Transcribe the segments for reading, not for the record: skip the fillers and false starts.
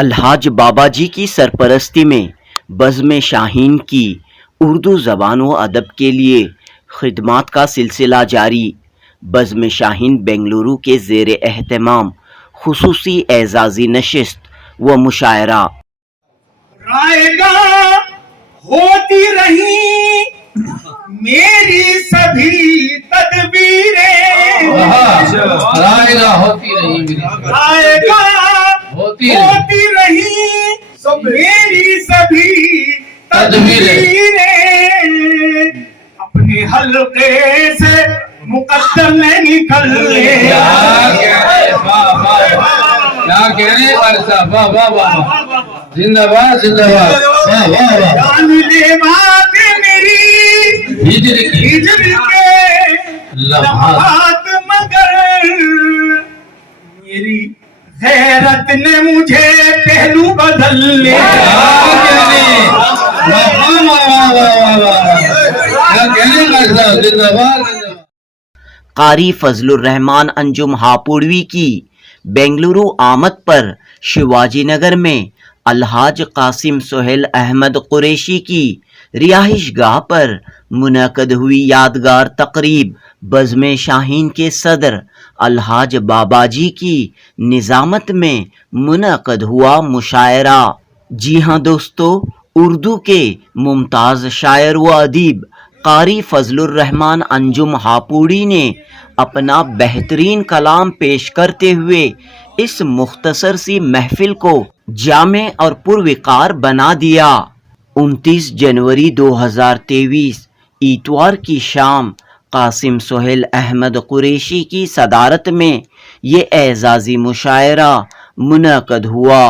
अलहाज बाबा जी की सरपरस्ती में बज़्म शाहीन की उर्दू ज़बान व अदब के लिए खिदमात का सिलसिला जारी। बज़्म शाहीन बेंगलुरु के ज़ेर एहतमाम खुसूसी एजाज़ी नशिस्त व मुशायरा। रायगा होती रही मेरी सभी तदबीरें, रायगा होती रही रायगा होती रही मेरी सभी तदबीरें, अपने हल्के से मुकद्दम में निकल ले। क्या कह रहे वाह वाह वाह, जिंदाबाद जिंदाबाद, वाह वाह वाह। जान ले बात मेरी हिजर के लम्हात, मगर मेरी गैरत ने मुझे पहलू बदल ले। कारी फजलुर रहमान अंजुम हापुड़वी की बेंगलुरु आमद पर शिवाजी नगर में अलहाज कासिम सोहेल अहमद कुरैशी की रिहाइश गाह पर मुनक़द हुई यादगार तकरीब। बज़्म शाहीन के सदर अलहाज बाबा जी की निज़ामत में मुनक़द हुआ मुशायरा। जी हाँ दोस्तों, उर्दू के मुमताज़ शायर व अदीब कारी फजलुर रहमान अंजुम हापुड़ी ने अपना बेहतरीन कलाम पेश करते हुए इस मुख्तसर सी महफिल को जामे और पुरविकार बना दिया। 29 जनवरी 2023 इतवार की शाम कासिम सोहेल अहमद कुरैशी की सदारत में ये एजाज़ी मुशायरा मुनक़द हुआ।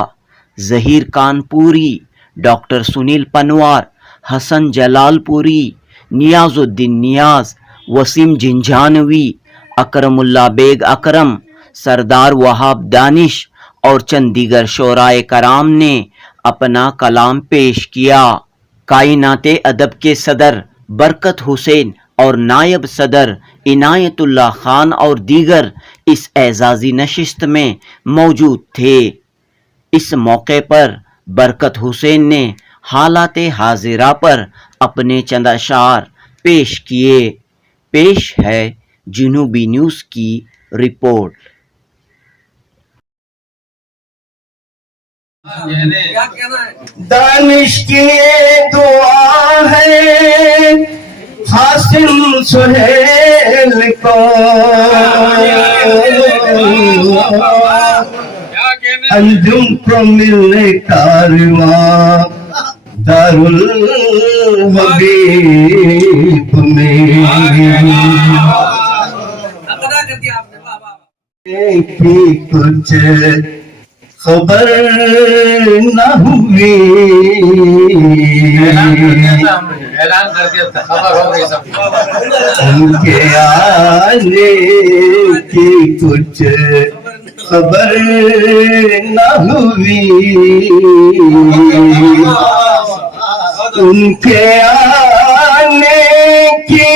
ज़हीर कानपुरी, डॉक्टर सुनील पनवार, हसन जलालपुरी, नियाज़ुद्दीन नियाज़, वसीम जिंझानवी, अकरमुल्ला बेग अकरम, सरदार वहाब दानिश और चंद दीगर शोराए कराम ने अपना कलाम पेश किया। कायनाते अदब के सदर बरकत हुसैन और नायब सदर इनायतुल्ला खान और दीगर इस एजाज़ी नशिस्त में मौजूद थे। इस मौके पर बरकत हुसैन ने हालाते हाजिरा पर अपने चंद अशार पेश किए। पेश है जुनूबी न्यूज़ की रिपोर्ट। दानिश की दुआ है हासिल सुहेल को, अंजुम को मिलने कारवां दारुल हबीब में। की कुछ खबर न हुई, ऐलान कर दिया था, खबर हो गई सब। उनके आने की कुछ खबर न हुई, उनके आने की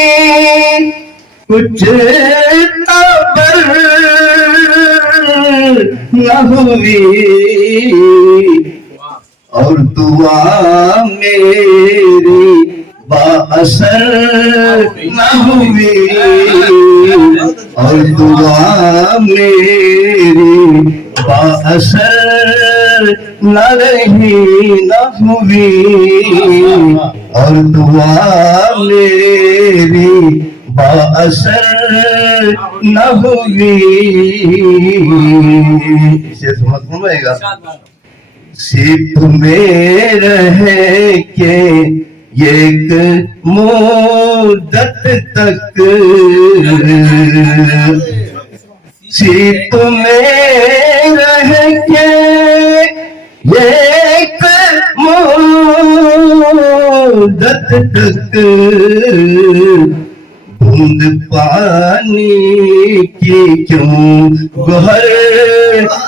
कुछ खबर न हुई, और दुआ मेरी बाअसर न हुई, और दुआ मेरी बाअसर न रही न हुई, और दुआ मेरी बाअसर न हुई। इसे समझ में आएगा। सिप में रह के एक मुद्दत तक, सिप में रह के एक मुद्दत तक, बूंद पानी की क्यों गोहर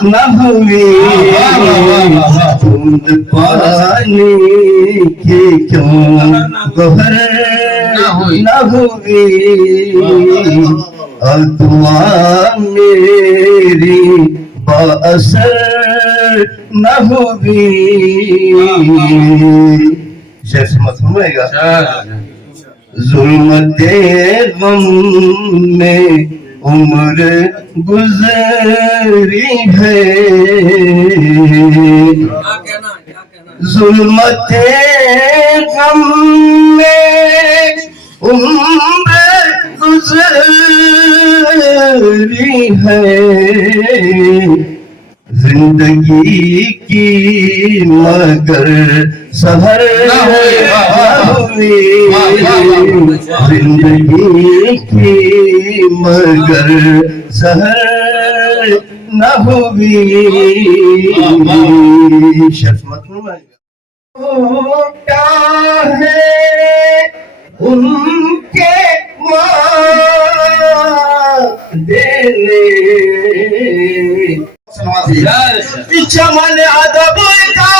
न हुई, बूंद पानी की क्यों गोहर न हुई, और दुआ मेरी बाअसर न हुई। शेर समझ सुनेगा। जुल्मते गम में उम्र गुजरी है, जुल्मते गम में उम्र गुजरी है, जिंदगी की मगर सहर हुई, जिंदगी की मगर सहर न हुई। शर्त मत क्या है उनके देने चमन अदब का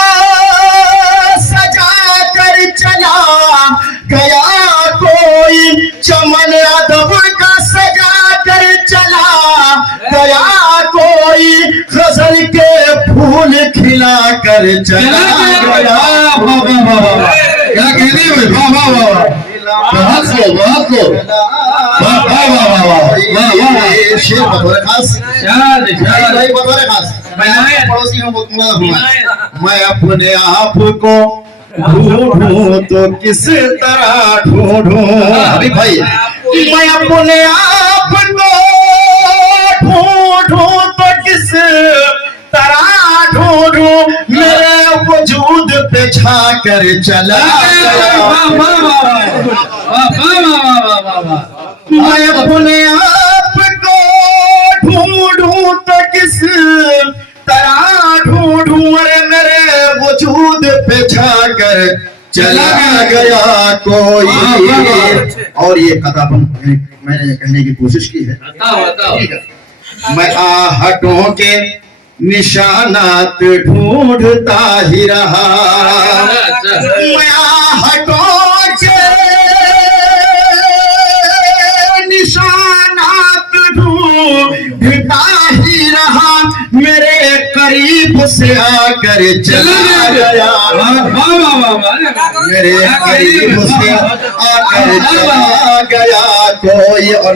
सजा कर चला गया कोई, चमन अदब का सजा कर चला गया कोई, गजल के फूल खिला कर चला गया। क्या कहने में बहुत शेर बतौर खास पड़ोसी हूँ, मैं अपने आप को ढूंढूं तो किस तरह ढूंढूं। अभी भाई मैं अपने आप को ढूंढूं तो किस तरह ढूंढूं, मेरे वजूद पे छा कर चला गया। मैं अपने आप को ढूंढूं तो किस तरह ढूंढूं, अरे मेरे वजूद पे छा कर चला गया कोई। और ये कथा मैंने कहने की कोशिश की है। ठीक है, मैं आहटों के निशानात ढूंढता ही रहा, मैं आहटों के निशानात ढूंढता ही रहा, मेरे करीब से आकर चला गया, मेरे करीब से आकर चला गया कोई। और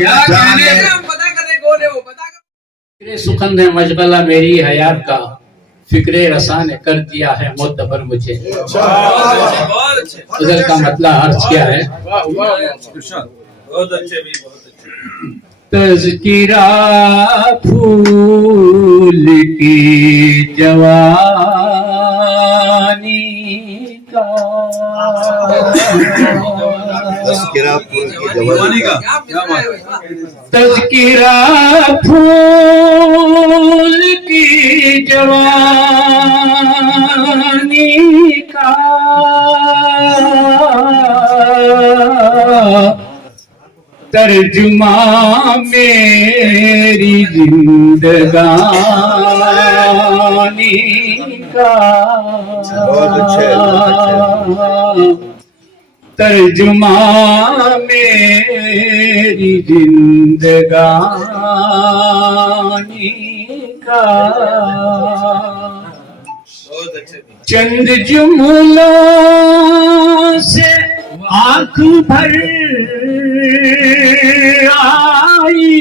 सुखंद मजबला मेरी हयात का, फिक्रे रसान कर दिया है मोतबर मुझे। उधर का मतलब अर्थ क्या है? तज़किरा फूल की जवानी का, तज़किरा फूल की जवानी का, तज़किरा फूल की जवानी का, तर्जुमा मेरी जिंदगानी का, तर्जुमा मेरी जिंदगानी का, चंद जुमलों से आंख भर आई,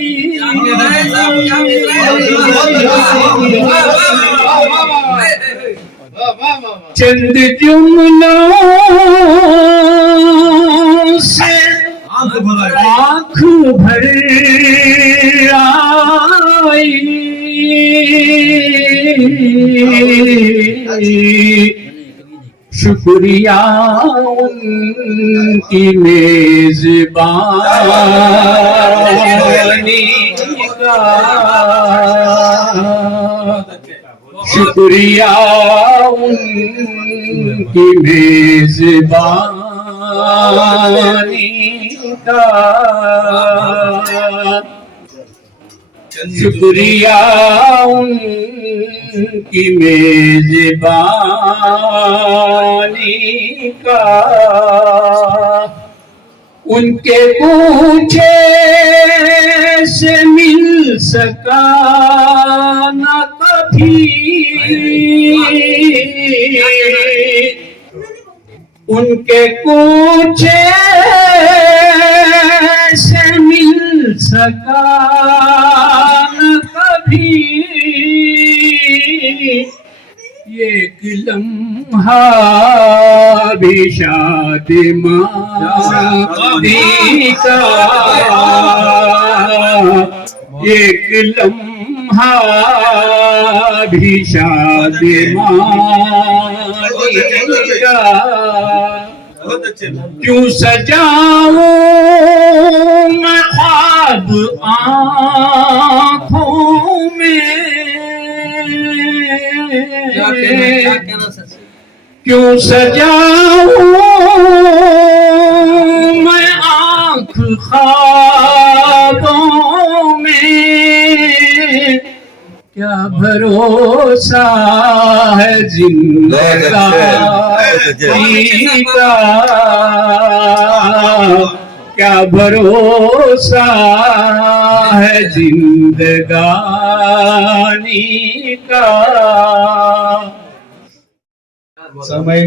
चंद जुमलों से आंख भर आई, शुक्रिया उनकी मेजबानी का, शुक्रिया उनकी मेजबानी का, शुक्रिया उनकी मेजबानी का, उनके पूछे से मिल सका न कभी, उनके कूचे से मिल सका न कभी एक लम्हा भी शादी का एक लम्हा भी शादी का क्यों सजाऊं मैं ख्वाब आँखों में क्यों सजाऊं मैं आँख ख्वाबों में क्या भरोसा है जिंदगी का क्या भरोसा है जिंदगानी का। समय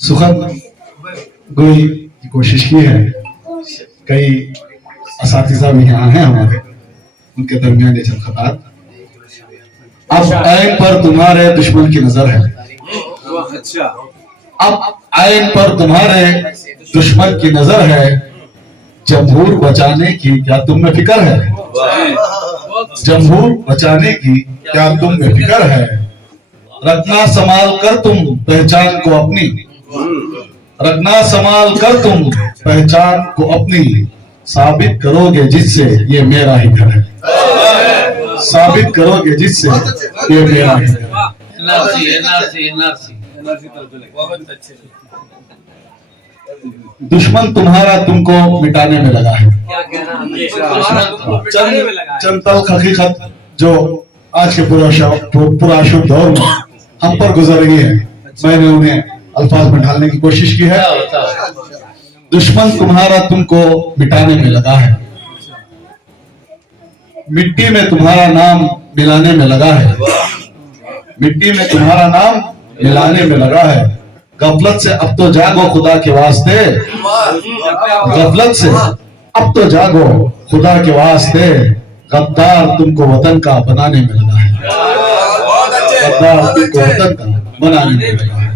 सुखद गोई की कोशिश की है। कई असातिज़ा भी यहाँ हैं हमारे, उनके दरमियान ये चंद खतात। अब आइन पर तुम्हारे दुश्मन की नजर है, अब आइन पर तुम्हारे दुश्मन की नजर है, जमहूर बचाने की क्या तुम में फिक्र है, जमहूर बचाने की क्या तुम में फिक्र है। रखना संभाल कर तुम पहचान को अपनी, रखना संभाल कर तुम पहचान को अपनी, साबित करोगे जिससे ये मेरा ही घर है, साबित करोगे जिससे ये मेरा ही घर है। दुश्मन तुम्हारा तुमको मिटाने में लगा है। चंद तल्ख हकीकत जो आज के पुराशुभ दौर में हम पर गुजर रही है, मैंने उन्हें अल्फाज में ढालने की कोशिश की है। दुश्मन तुम्हारा तुमको मिटाने में लगा है, मिट्टी में तुम्हारा नाम मिलाने में लगा है, मिट्टी में तुम्हारा नाम मिलाने में लगा है। गफलत से अब तो जागो खुदा के वास्ते, गफलत से अब तो जागो खुदा के वास्ते, गद्दार तुमको वतन का बनाने में लगा है, गद्दार तुमको वतन का बनाने में लगा है।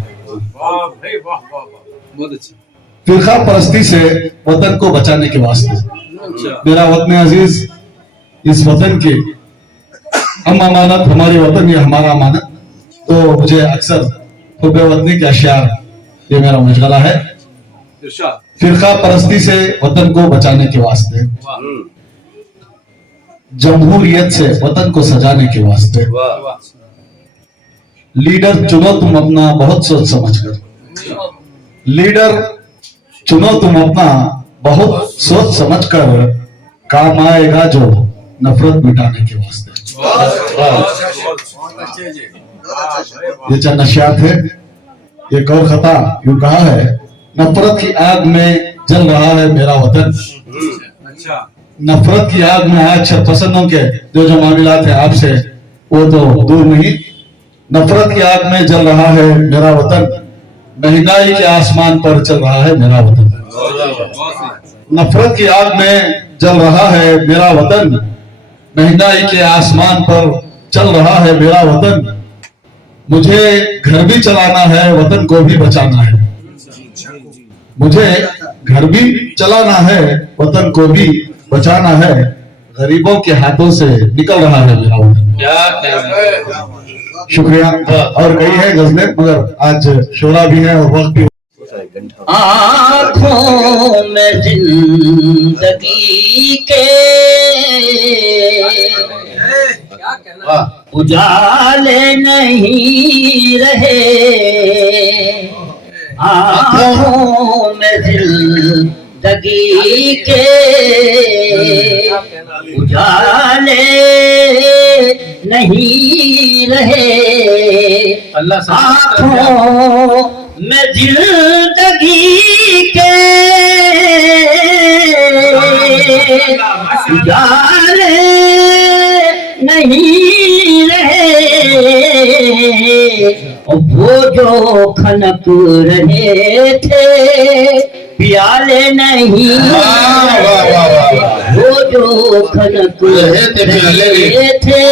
फिरका परस्ती से वतन को बचाने के वास्ते, मेरा वतन अजीज, इस वतन की हम अमानत, हमारी वतन ये हमारा अमानत। तो मुझे अक्सर हुब्बे वतनी के अशियार, ये मेरा मशगला है। फिरका परस्ती से वतन को बचाने के वास्ते, जमहूरियत से वतन को सजाने के वास्ते, लीडर चुनो तुम अपना बहुत सोच समझ कर, लीडर चुनो तुम अपना बहुत सोच समझ कर, काम आएगा जो नफरत मिटाने के वास्ते। ये चंद नशियात है। एक और खता यूं कहा है, नफरत की आग में जल रहा है मेरा वतन, नफरत की आग में आज शरपसंदों के जो मामलात है आपसे वो तो दूर नहीं, नफरत की आग में जल रहा है मेरा वतन, महंगाई के आसमान पर चल रहा है मेरा वतन, नफरत की आग में जल रहा है मेरा वतन, महंगाई के आसमान पर चल रहा है मेरा वतन। मुझे घर भी चलाना है, वतन को भी बचाना है, मुझे घर भी चलाना है, वतन को भी बचाना है। गरीबों के हाथों से निकल रहा है मेरा वतन। शुक्रिया। और कई है गजलें, मगर आज शोरा भी है और वक्त भी। आँखों में जिंदगी के उजाले नहीं रहे, आँखों में जिंदगी के उजाले नहीं रहे, आँखों में जिंदगी के उजाले नहीं रहे, वो जो खनक रहे थे प्याले नहीं रहे, वो जो खनक रहे थे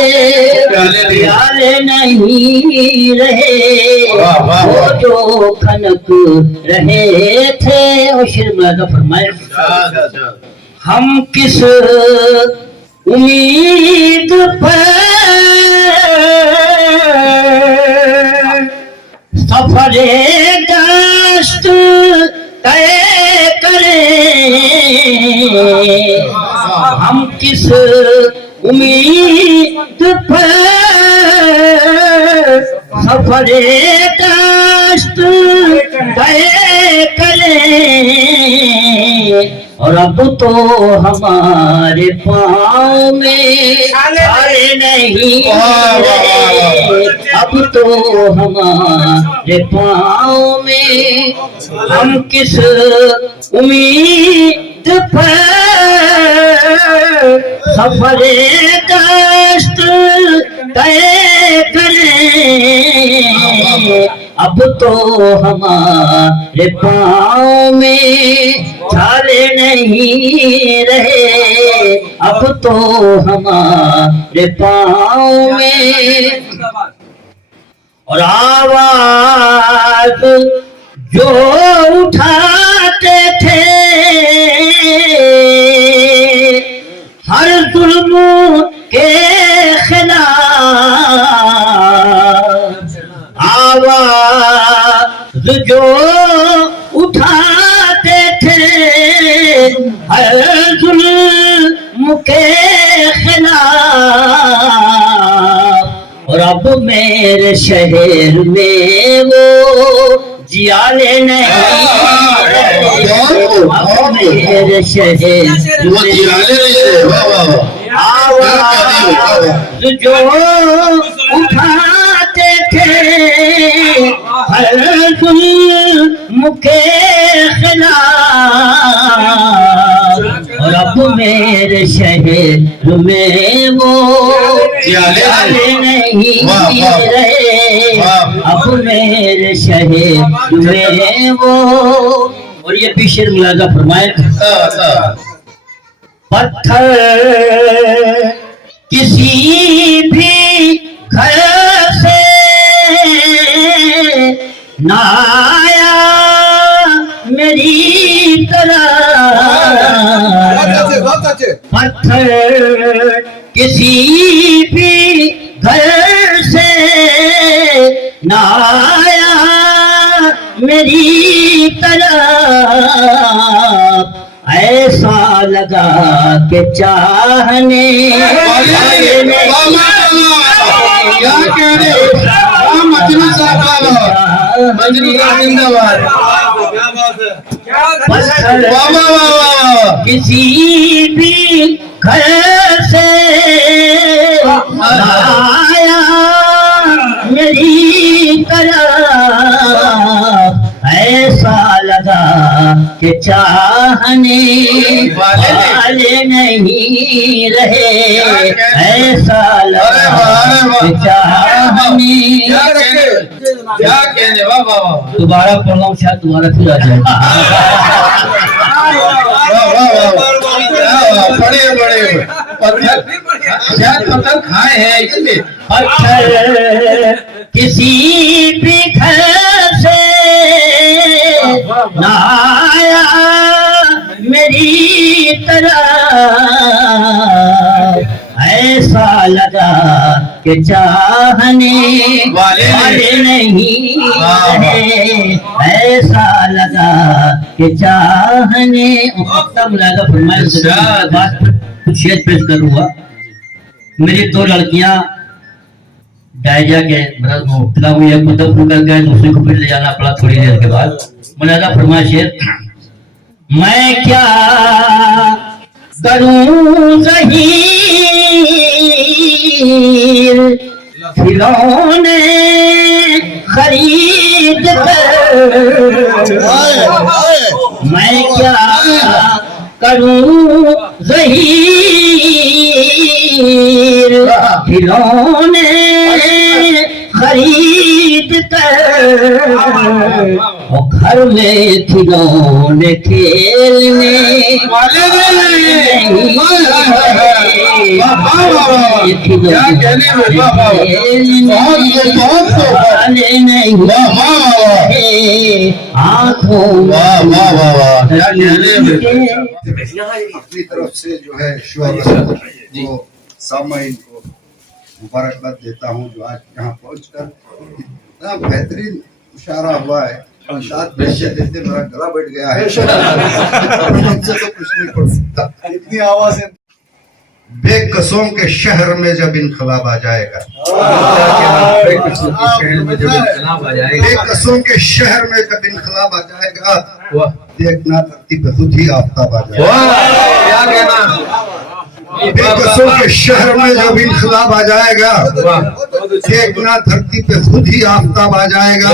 प्याले नहीं रहे, वो जो खनक रहे थे। और शेर मुलाज़ा फरमाए, हम किस उम्मीद पर सफरे दस्त तय करें, हम किस उम्मीद पर सफरे दस्त तय करें। और अब तो हमारे पाँव में छाले नहीं रहे, अब तो हमारे पाँव में हम किस उम्मीद पर सफरे दस्त तय करें। अब तो हमारे पाँव में छाले नहीं रहे, अब तो हमारे पाँव में। और आवाज जो उठाते थे हर जुल्म के खिलाफ, आवाज जो उठाते थे हर जुल्म के खिलाफ। और अब मेरे शहर में वो जियाले नहीं रहे, अब मेरे शहर में आवाज जो उठाते थे हर जुल्म के खिलाफ। और अब मेरे शहर में वो जियाले नहीं रहे, अब मेरे शहर में वो। और ये भी शेर मुलाज़ा फरमाए, पत्थर किसी भी घर से ना आया मेरी तरह, पत्थर किसी भी घर से ना आया मेरी तरह। ऐसा लगा के चाहने किसी भी घर से आया मेरी तरह, ऐसा लगा कि चाहने वाले नहीं रहे, ऐसा लगा कि चाहने। क्या कहने, वाह वाह वाह, दोबारा पढ़ रहा हूँ, शायद दोबारा फिर आ जाए। बड़े बड़े पत्थर खाए हैं इसलिए। पत्थर किसी भी घर से ना आया मेरी तरह, ऐसा लगा कि चाहने वाले नहीं रहे, ऐसा लगा कि चाहने। मुलाज़ा फरमाए, बात कुछ शेर पेश करूँगा। मेरी दो लड़कियां डायरिया के फिलहाल हुई, एक को दफन कर गए, दूसरी को फिर ले जाना पड़ा थोड़ी देर के बाद। मुलाज़ा फरमाए शेर, मैं क्या करूं ज़हीर खिलौने खरीद कर, मैं क्या करूं ज़हीर मीर खिलौने खरीद कर और घर में खिलौने खेलने क्या कहने में अपनी तरफ से जो है वो सामाइन को मुबारकबाद देता हूँ जो आज यहाँ पहुँचकर इतना बेहतरीन इशारा हुआ है। साथ पैसे देते मेरा गला बैठ गया है। हमसे तो कुछ नहीं पड़ सकता, इतनी आवाज है। बेकसों के शहर में जब इनकलाब आ जाएगा, बेकसों के शहर में जब इनकलाब आ जाएगा, देखना धरती पे खुद ही आफ्ताब आ जाएगा। बेकसों के शहर में जब इनकलाब आ जाएगा, देखना धरती पे खुद ही आफ्ताब आ जाएगा।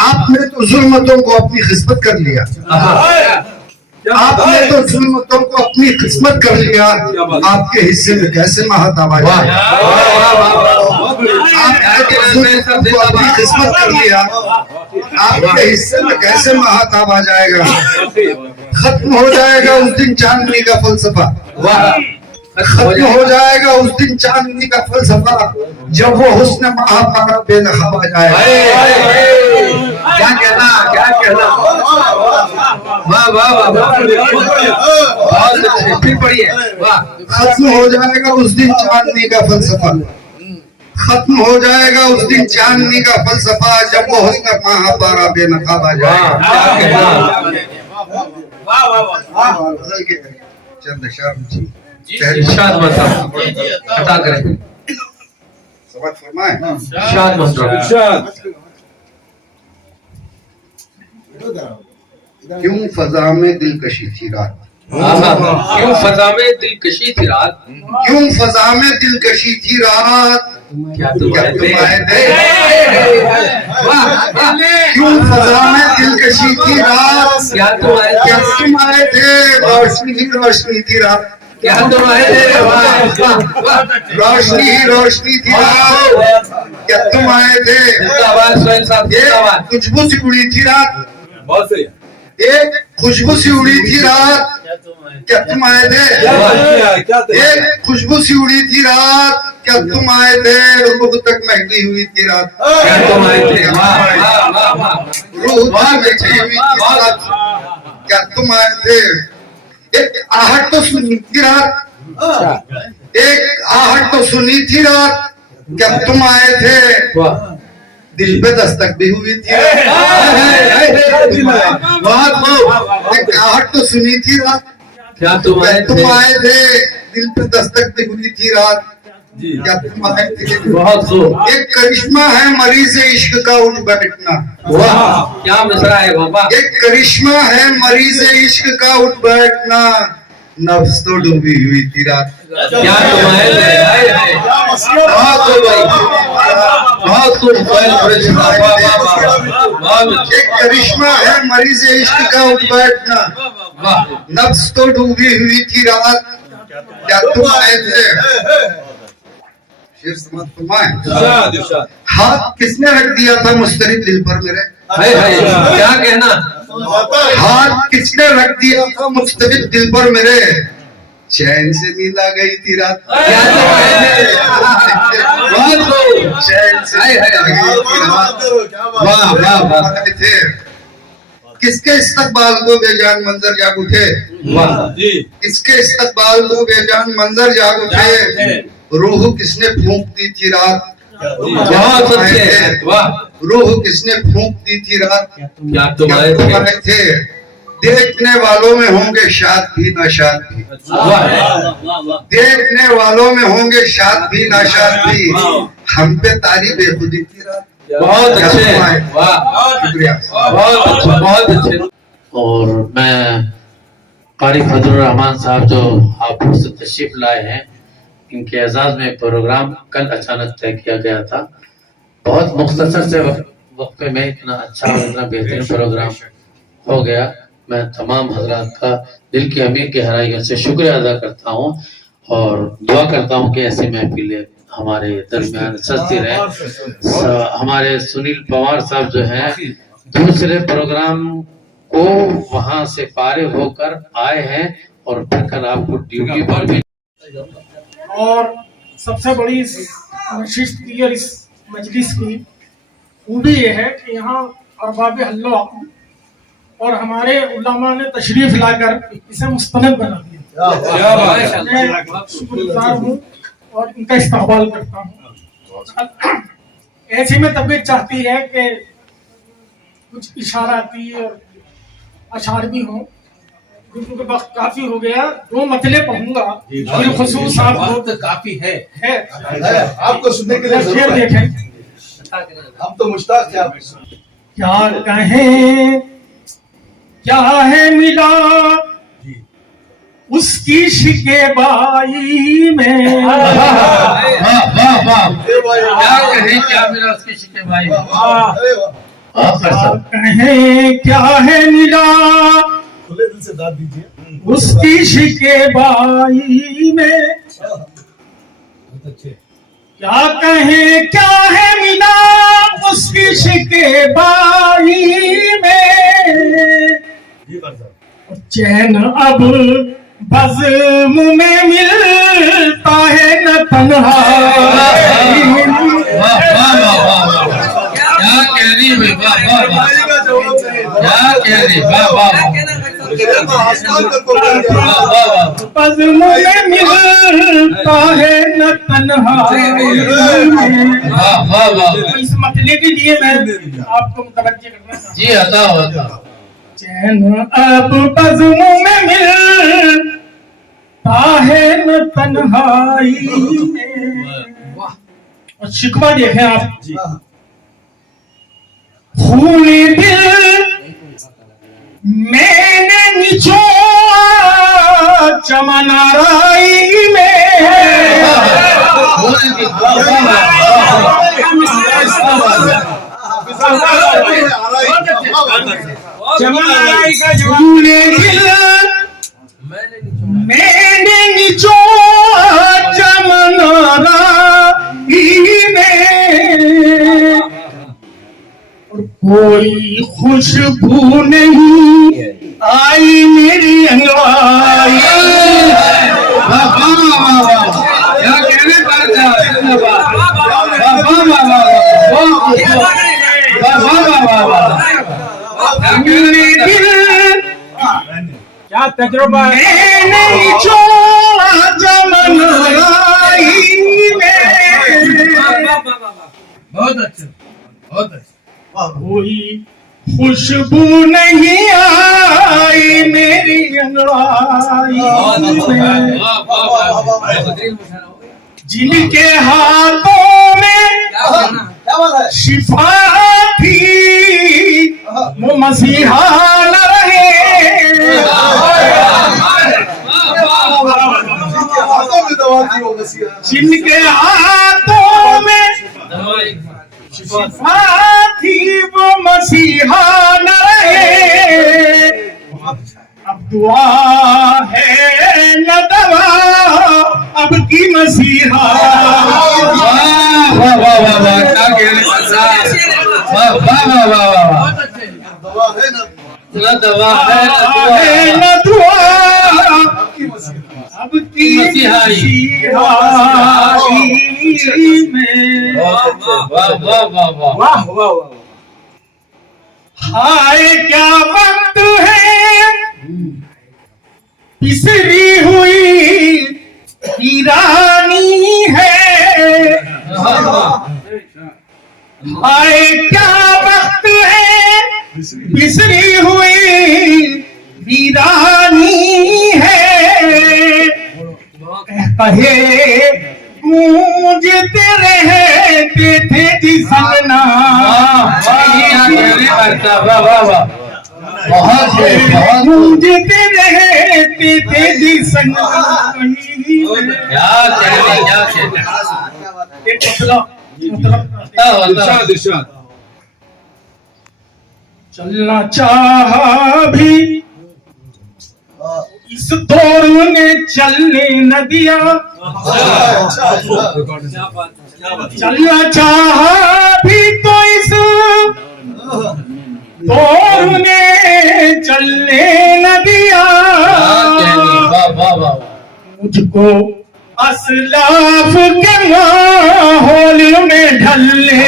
आपने तो जुल्मतों को अपनी किस्मत कर लिया, आपने तो जुल्मतों को अपनी किस्मत कर लिया, आपके हिस्से में कैसे महाताब आ जाएगा। आपने तो जुल्मतों को अपनी किस्मत कर लिया, आपके हिस्से में कैसे महाताब आ जाएगा। खत्म हो जाएगा उस दिन चांदनी का फलसफा, खत्म हो जाएगा उस दिन चांदनी का फलसफा, जब वो हुस्न महापारा बेनकाब आ जाएगा। क्या कहना, क्या कहना। वाह वाह वाह, बहुत अच्छे, फिर पढ़िए। खत्म हो जाएगा उस दिन चांदनी का फलसफा, खत्म हो जाएगा उस दिन चांदनी का फलसफा, जब वो हुस्न महापारा बेनकाब आ जाएगा। चंद शर्म समझ फरमाए। क्यों फजा में दिलकशी थी रात, क्यों फजा में दिलकशी थी रात, क्यों फजा में दिलकशी थी रात, क्या तुम आए थे। क्यों फजा में दिलकशी थी रात, क्या तुम आए थे। रोशनी ही रोशनी थी रात, क्या तुम आए थे। रोशनी ही रोशनी थी रात, क्या तुम आए थे। एक खुशबू सी उड़ी थी रात, बहुत सही, एक खुशबू सी उड़ी थी रात, क्या तुम आए थे। एक खुशबू सी उड़ी थी रात, क्या तुम आए थे। रूह तक महकी हुई थी रात, क्या तुम आए थे। रूह तक महकी हुई थी रात, क्या तुम आए थे। एक आहट तो सुनी थी रात, एक आहट तो सुनी थी रात, क्या तुम आए थे। दिल पे दस्तक भी हुई थी, बहुत खूब। एक आहट तो सुनी थी रात, क्या तुम आए थे। दिल पे दस्तक भी हुई थी रात, क्या तुम आए थे। बहुत खूब। एक करिश्मा है मरीज इश्क का उठ बैठना, वाह क्या मिसरा है बाबा। एक करिश्मा है मरीज इश्क का उठ बैठना, नफ्स तो डूबी हुई थी रात, क्या तुम आए थे। बहुत खूब भाई, बहुत खूब। एक करिश्मा है मरीज इश्क का उठ बैठना, नफ्स तो डूबी हुई थी रात, क्या तुम आए थे। शेर समझ फरमाए। हाथ किसने रख दिया था मुस्तरिद दिल पर मेरे, क्या कहना। हाथ किसने रख दिया था मुस्तरिद दिल पर मेरे, चैन से नींद आ गई थी रात, क्या तुम आए थे। बहुत खूब। चैन से नींद आ गई थी रात। वाह वाह वाह थे। किसके इस्तकबाल को बेजान मंजर जाग उठे, किसके इस्तकबाल को बेजान मंजर जाग उठे। रूह किसने फूंक दी थी रात, बहुत अच्छे। वाह। रूह किसने फूंक दी थी रात, क्या तुम आए थे। देखने वालों में होंगे शाद भी नाशाद भी, देखने वालों में होंगे शाद भी नाशाद भी, हम पे तारी बेखुदी थी रात। बहुत अच्छे। वाह शुक्रिया, बहुत अच्छे, बहुत अच्छे। और मैं कारी फजलुर रहमान साहब जो हापुड़ से तशरीफ लाए हैं, इनके एजाज में प्रोग्राम कल अचानक तय किया गया था। बहुत मुख्तसर से वक्त में इतना अच्छा और इतना बेहतरीन प्रोग्राम हो गया। मैं तमाम हजरात का दिल की अमीर गहराइयों से शुक्रिया अदा करता हूँ। और दुआ करता हूँ कि ऐसी महफिलें हमारे दरमियान सजती रहे। हमारे सुनील पवार साहब जो हैं दूसरे प्रोग्राम को वहां से फारिग होकर आए हैं और फिर कल आपको ड्यूटी पर भी। और सबसे बड़ी नशिस्त की और इस मजलिस की खूबी ये है कि यहाँ अरबाब हल्लो और हमारे उलमा ने तशरीफ लाकर इसे मुस्तनद बना दिया। मैं शुक्रगुजार हूँ और इनका इस्तेमाल करता हूँ। ऐसे में तबीयत चाहती है कि कुछ इशाराती और अशार भी हों, क्योंकि वक्त काफी हो गया। 2 मतले पढ़ूंगा बिलखुसूस आपको काफी है आपको सुनने के लिए शेर जरूर है। देखें। हम तो मुश्ताक थे आप क्या कहें क्या है मिला उसकी शिकेबाई में, क्या कहें क्या मिला उसकी शिके भाई। क्या कहें क्या है मिला खुले दिल से दाद दीजिए। उसकी शिकेबाई में, क्या कहें क्या है मिला उसकी शिकेबाई में, चैन अब बज़्म में मिलता है न तन्हाई। क्या कह रही है क्या कह रही बज़्म में मिलता है न तन्हाई। इस मसले के लिए मैं आपको मुतवज्जो करना चाहता हूं। जी अता होता चैन अब बज़्म में मिलता है न तन्हाई में। और शिकवा देखें आप, खून दिल मैंने निचोड़ा चमनाराई में, खून दिल मैंने निचोड़ा चमनाराई में, कोई खुशबू नहीं आई मेरी अंगवाई। क्या कहने पर क्या तजुर्बा मैंने छोड़ा जमनाई में, बहुत अच्छा बहुत अच्छा। कोई खुशबू नहीं आई मेरी अंगड़ाई में, जिनके हाथों में शिफा थी वो मसीहा न रहे। जिनके हाथों में शिफा थी वो मसीहा न रहे। अब दुआ है न दवा अब की मसीहा। दवा है न दुआ अब की मसीहाई में। हाय क्या वक्त है पिसरी हुई ईरानी है। हाय क्या वक्त है पिसरी हुई वीरानी है। कहे गूंजते रहते थे जिसना, गूंजते रहते थे जिसना। एक मतलब चलना चाहा भी इस दौर ने चलने न दिया, चलना चाहा भी तो इस दौर ने चलने न दिया। मुझको असलाफ के माहौल में ढलने,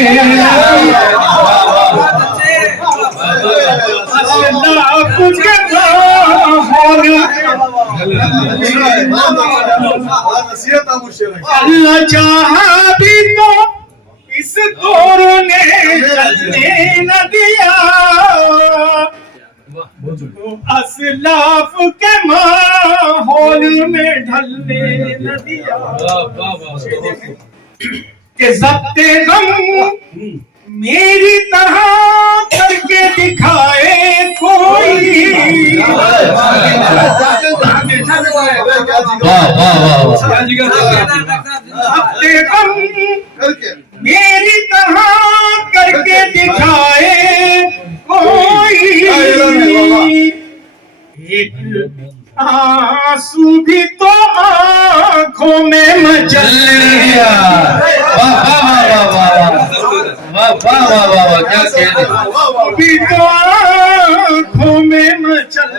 असलाफ के माहौल चलना चाहा भी तो इस दौर ने चलने न दिया। असलाफ के माहौल में ढलने न दिया। के ज़ब्ते गम मेरी तरह करके दिखाए कोई, ज़ब्ते गम मेरी तरह करके दिखाए कोई। एक आंसू भी तो आंखों में मचल गया, भी तो आंखों में मचल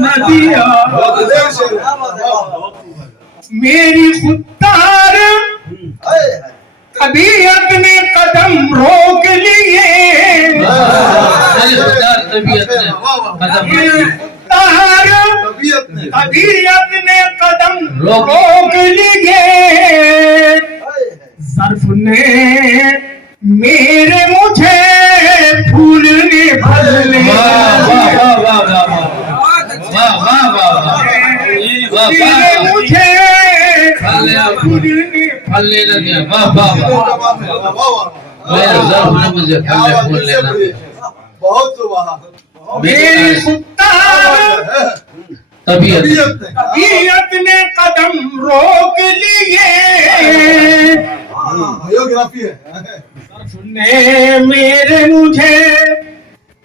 नदिया। मेरी खुदार तबीयत ने कदम रोक लिए, तबीयत ने कदम रोक लिए। ज़र्फ ने मेरे मुझे फूलने फलने, मेरे मुझे फूलने फलने न दिया। वाह वाह मेरे ज़र्फ ने मुझे फूलने न दिया। मेरी तबीयत ने कदम रोक लिए, ने मेरे मुझे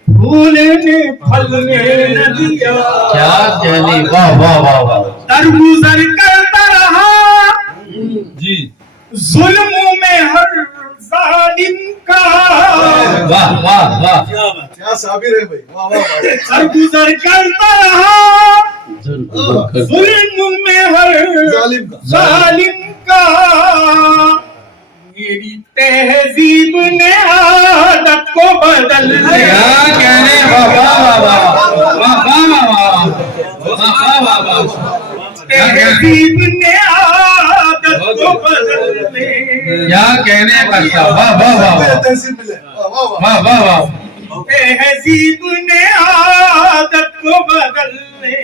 फूलने फलने न दिया। क्या कहने, वाह वाह वाह वाह। दरगुजर करता रहा जी जुल्म में हर जालिम का, वाह वाह वाह। क्या साबिर है भाई, वाह वाह। दरगुजर करता रहा जुल्म में हर जालिम का। मेरी तहजीब ने आदत को बदल दिया। क्या कहने, वाह वाह वाह वाह वाह वाह। तहजीब ने आदत को बदल दिया। क्या कहने पर वाह वाह वाह वाह वाह वाह। तहजीब ने आदत को बदलने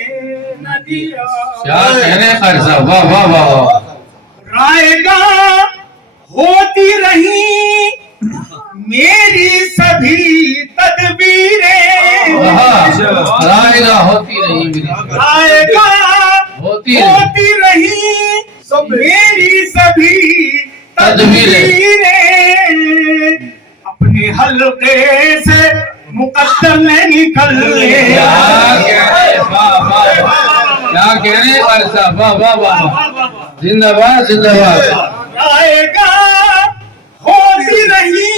न दिया। क्या कहने पर वाह वाह वाह। रायगा होती रही मेरी सभी तदबीरें, रायगा होती रही मेरी, रायगा होती रही मेरी सभी तदबीरें। अपने हल्के से मुकद्दर ने निकलने, क्या कहने पर वाह वाह वाह। जिंदाबाद जिंदाबाद। आएगा होती रही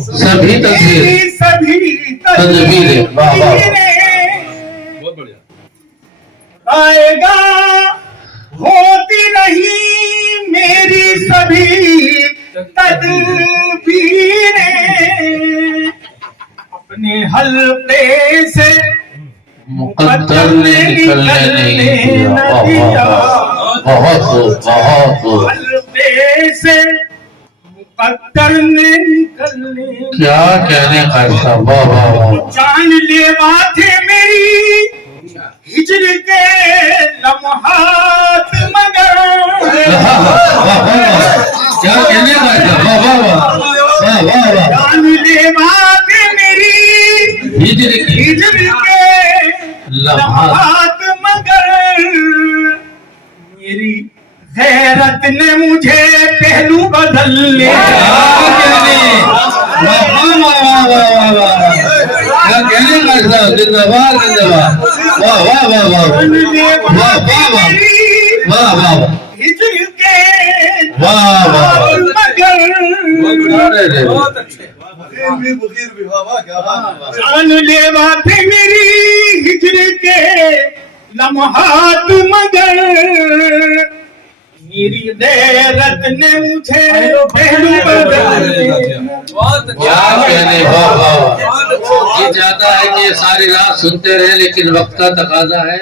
सभी तदबीरें, सभी तदबीरें, वाह वाह। बहुत बढ़िया। आएगा होती रही मेरी सभी तदबीरें। अपने हल्के से मुकद्दर ने निकलने नहीं दिया। बहुत बहुत हल्के से मुकद्दर ने निकलने। क्या कहने का, वाह वाह वाह। जान लेवा थे मेरी हिजर के लम्हात मगर, क्या कहने का, वाह वाह वाह वाह वाह। जान लेवा थे मेरी हिजर के लम्हात मगर। मेरी गैरत ने मुझे पहलू बदल लिया। क्या कहने का साहब जिंदाबाद जिंदाबाद। वाह वाह वाह वाह वाह वाह वाह वाह वाह वाह हिजर के वाह वाह बहुत अच्छे जान लेवा थे मेरी हिजर के लम्हात मगर मेरी गैरत ने मुझे पहलू क्या कहने। वाह वाह ये चाहता है कि ये सारी रात सुनते रहे, लेकिन वक्त का तकाजा है।